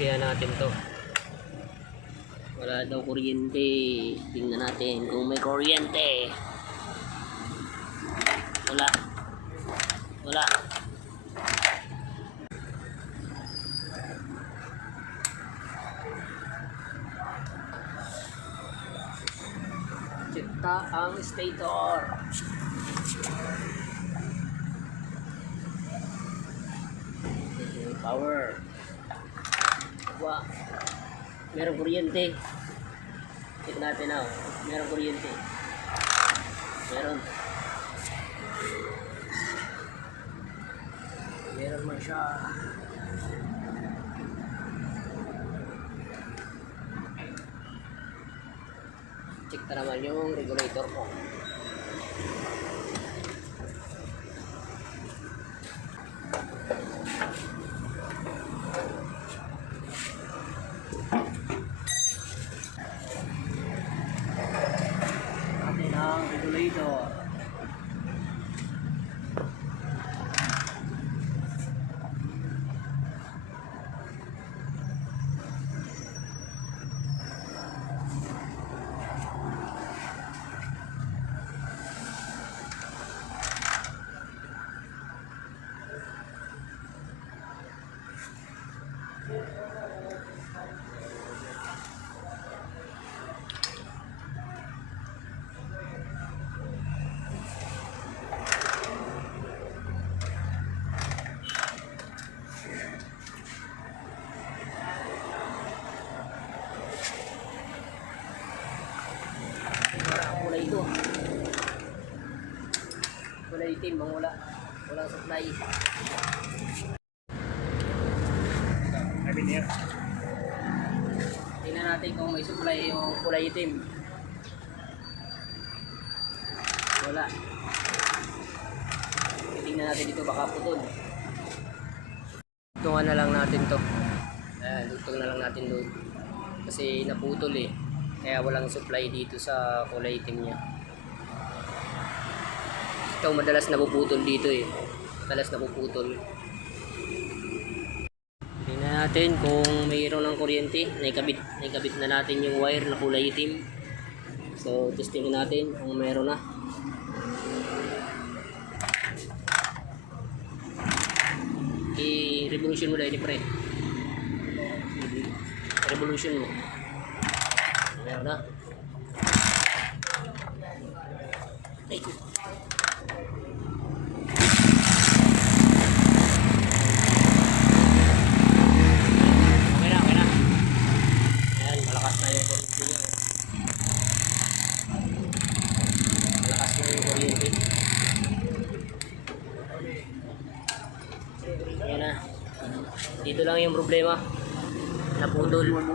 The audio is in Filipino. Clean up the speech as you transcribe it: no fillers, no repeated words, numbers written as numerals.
check natin to. Wala daw kuryente. Tingnan natin kung may kuryente. Wala. Wala. Check ta ang stator. Power. Wah. Merong kuryente. Check natin na. Merong kuryente. Meron. Meron man siya. Check na naman yung regulator ko. Atin ang regulator. Kulay ito. Kulay itim, wala. Walang supply. Tingnan natin kung may supply yung kulay itim. Wala. Tingnan natin dito, baka putol. Tungan na lang natin to. Ayan, lutong na lang natin doon. Kasi naputol eh. Kaya walang supply dito sa kulay itim niya. Ito madalas napuputol dito eh. Madalas napuputol. Tingnan natin kung mayroon ng kuryente. Naikabit na natin yung wire na kulay itim. So testing natin kung mayroon na. I-revolution mo dahil pre. Revolution mo. Meron na. Ay. Okay na. Ayan, malakas na yung kuryente niya. Malakas na yung kuryente. Ayan na. Dito lang yung problema. Naputol.